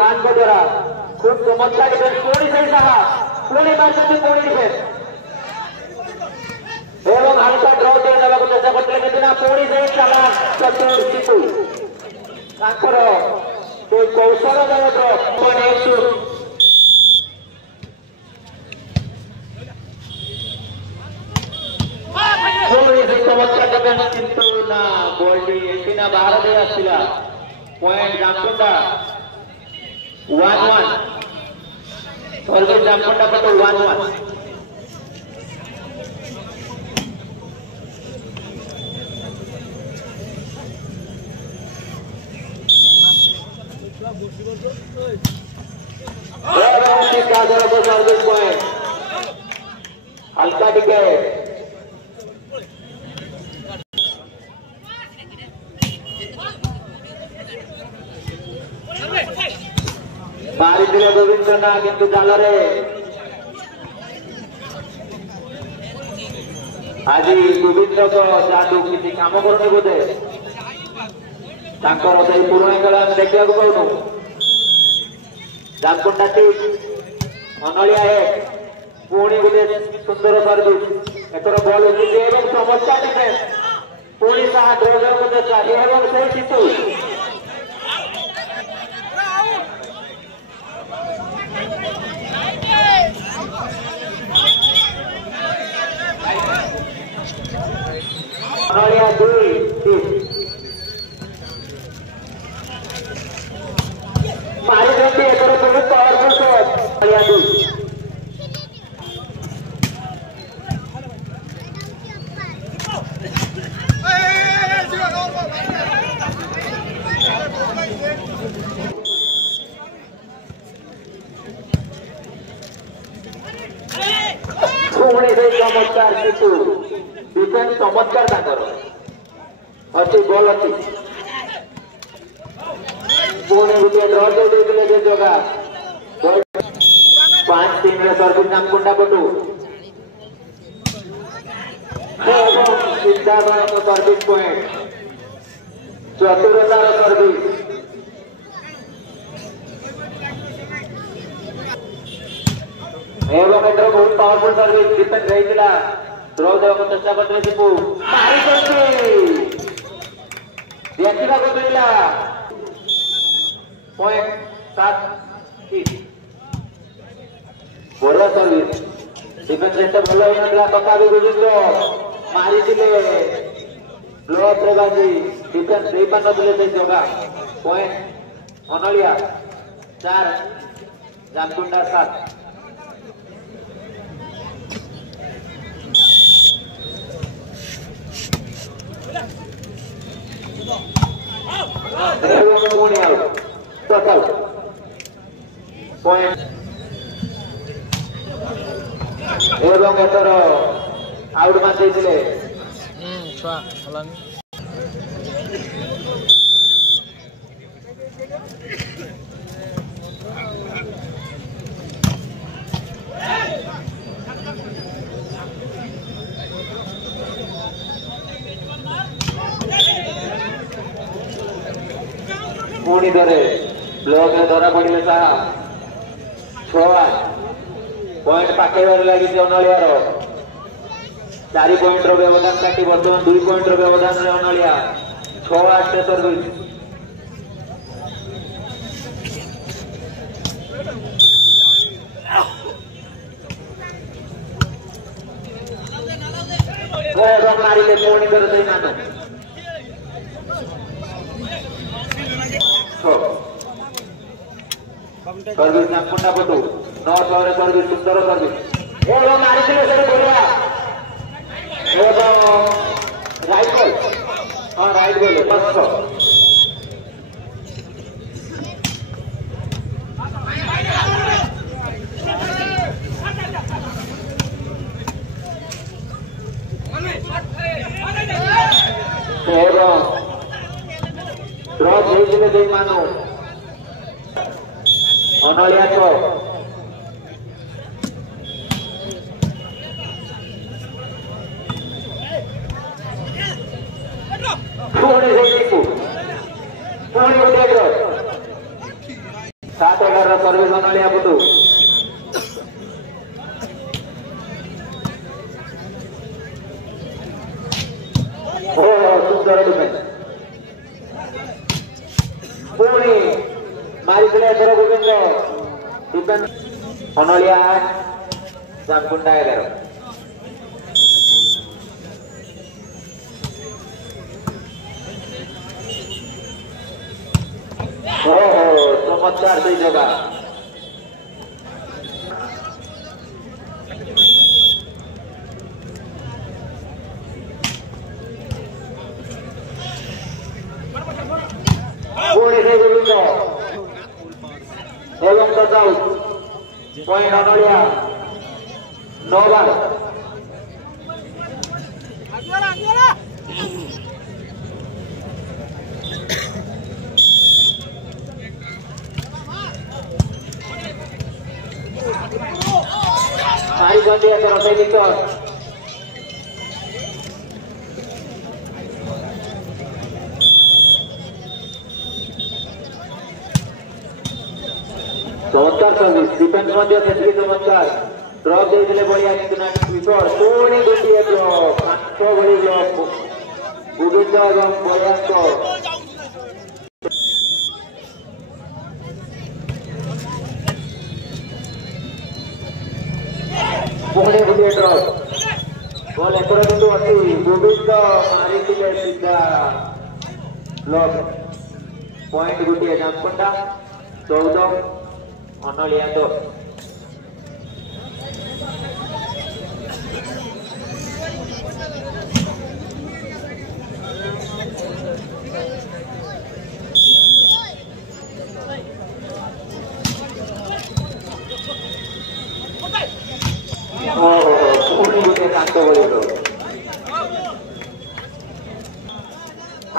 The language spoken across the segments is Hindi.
खान को द्वारा खूब चमत्कार डिफेंस पुणी सही साहा पुणी मार्चନ୍ତି पुणी डिफेंस एवं हल्का ड्रॉ दे देବାକୁ ଚେଷ୍ଟା କରିଥିଲେ କିନ୍ତୁ ନା ପୁଣି ସେଇ ସାହା ଚତୁର୍ଥୀକୁ ତାଙ୍କର ସେଇ କୌଶଳମୟ ଡ୍ର पुणी से चमत्कार डिफेंस किंतु ना बॉडी एटी ना बाहर दे आसिला पॉइंट जामकुंडा 1-1 सर्विस जामकुंडा पटो 1-1 सर्विस पॉइंट हल्का टिके मारिदिले गोविंद ना किंतु जालरे आज गोविंद को जादू किसी काम करने बोधे तांकर से पुराण खेल आम देखा पाऊनु जामकुंडा टीम अनलिया है पुणी गोटे सुंदर सर्विस एथर बल उठिছে এবং চমৎকার ডিফেন্স पुणी साहा ड्रॉ मध्य चाहिए এবং সেই জিতু अनलिया 2-3 मारी देती है तो बहुत पावरफुल शॉट अनलिया 2 पुणी से चमत्कार किंतु डिफेंस चमत्कार ताकर अच्छी बॉल अच्छी पुणी गोटे ड्रॉ देते जे जगह 5-3 सर्विस जामकुंडा पटू सिद्धार्थ सर्विस पॉइंट चतुरतार सर्विस एवं एथर बहुत पावरफुल सर्विस डिफेंस रही ड्रॉ देवा चेष्टा करते शिपू देखा मिला पॉइंट 7-3 बढ़िया सर्विस डिफेंस एटे भल होता तथा गोविंद मारी ब्लॉक रे बाजी डिफेंस दे पार नथिले जगह पॉइंट अनलिया 4 जामकुंडा 7 टोटल पॉइंट एवं एथर आउट मान देइले छुआ हलानी पुणी धरे ब्लॉक में धरा पड़े साहा 6-8 पॉइंट पाकेबार लगी अनलियार 4 पॉइंट व्यवधान काटी बर्तमान 2 पॉइंट व्यवधान अनलिया 6-8 से सर्विस मारे पुणी धर दे नानो सर्विस जामकुंडा पटू 9 सर्विस सुंदर सर्विस एवं मारी बढ़िया एवं राइट बॉल हाँ राइट बॉल ड्रॉप दे मानो अनलिया को पुणे से पुणे 7-11 सर्विस अनलिया पुटू सुंदर डिफेंस पुणी मारिथिले एथर गोविंद डिफेंस अनलिया जामकुंडा 11 चमत्कार से जगह पॉइंट अनलिया 9 बार मारी गंदी है तरफ से विकेट चमत्कार सर्विस डिफेंस मध्य सेठी चमत्कार ड्रॉप देइले बढिया किंतु ना विकेट पुणी गोटिए ब्लॉक 5 बड़ी ब्लॉक गोविंद एवं बयाको पुणे गोटिए ड्रॉप बॉल एकर बिंदु अछि गोविंद मारिथिले सीधा ब्लॉक पॉइंट गोटिए जामकुंडा 14 अनलिया 2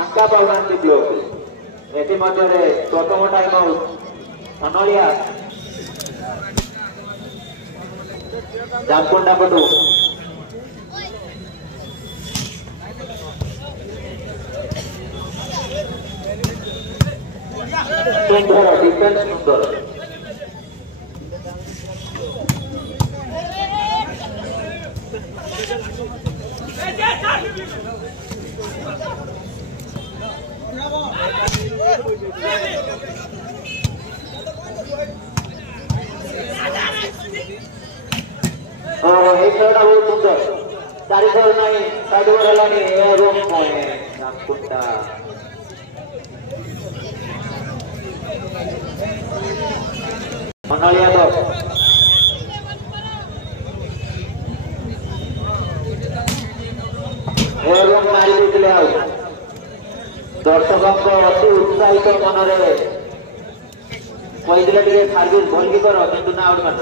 अंका पाउनांती ब्लॉक एथि मध्य प्रथम टाइम आउट अनलिया जामकुंडा पटू सुंदर डिफेंस सुंदर एक खेलटा बहुत सुंदर 4 ओवर नहीं 5 ओवर हेलानी एवं पॉइंट जामकुंडा अनलिया 2 एवं मारी देथिले आउट दर्शक अति उत्साहित मन कही सर्विस भल कर किंतु ना आउट मार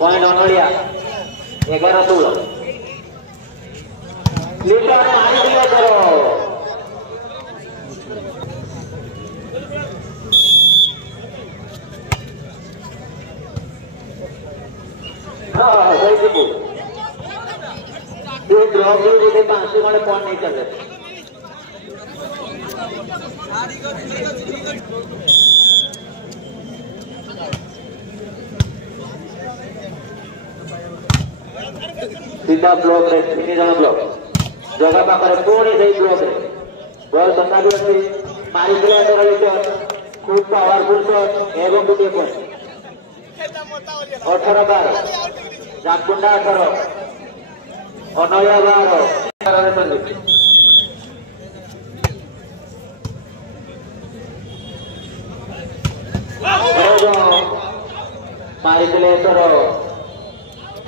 पॉइंट अनलिया 11-16 ड्रॉप गोटे 5 खंडे पॉइंट नहीं चल रहे सीधा ब्लॉक रे 3 जन ब्लॉक जगह पाखरे पुणी से ब्लॉक रे बॉल तथापि अच्छी मारी खूब पावरफुल शॉट एवं गोटे पॉइंट 18-12 जामकुंडा 18 अनलिया 12 मारिथिले एथर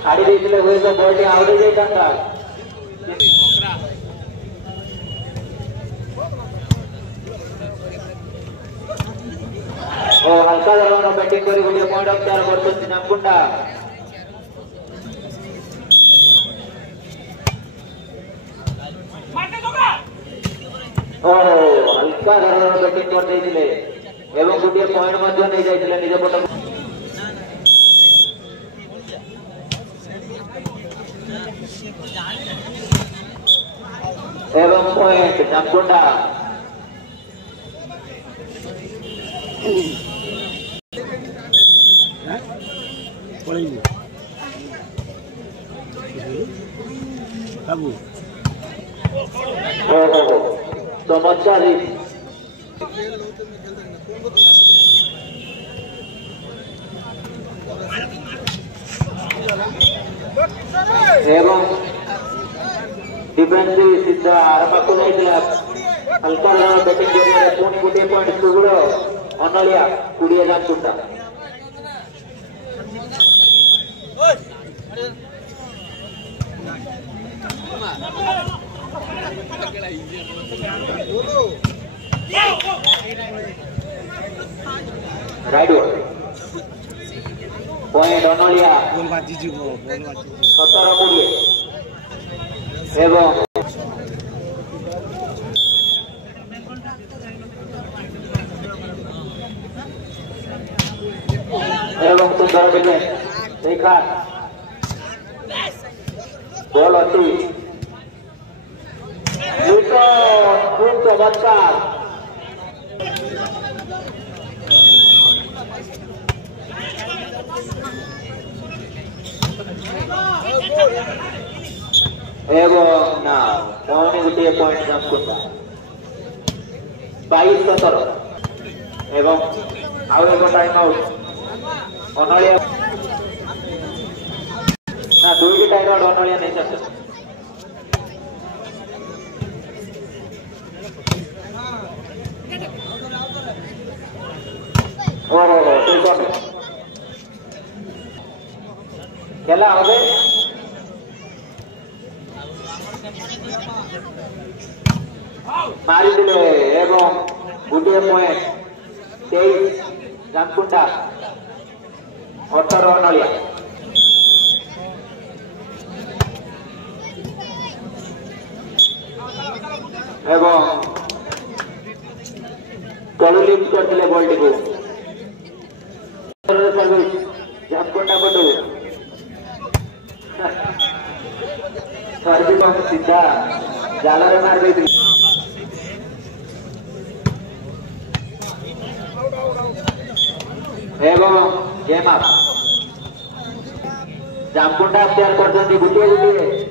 छाड़ी देइथिले हुए तो बॉल आउट हो जाता और हल्का धरण बैटिंग कर गोटे पॉइंट अख्तियार कर जामकुंडा हल्का धरण बैटिंग कर देइथिले एवं गोटे पॉइंट मध्य नहीं जाइथिले निज पट एवं पॉइंट जामकुंडा चमत्कार एवं डिफेंस सिद्ध आरंभ को हल्का बैटिंग पुणी गोटे पॉइंट सुगुड़ अनलिया 20 रन छुटा राइट पॉइंट अनलिया 17 कोड़े एवं सुंदर डिफेंस देखा बॉल अच्छी खूब चमत्कार एवं ना पौने गोटे पॉइंट जमकुंडा 22-17 एवं आउ एक टाइम आउट अनलिया ना 2 टाइम आउट अनलिया नहीं सकते खेला হবে मारी दिले एवं गोटे पॉइंट 23 जानकुंडा 18 अनलिया एवं तलु लिफ्ट करथिले बॉल टी सर्विस जानकुंडा पटु सर्विस सीधा जाला रे मार देती एवं गेम आप जानकुंडा तैयार कर गोटे गोटे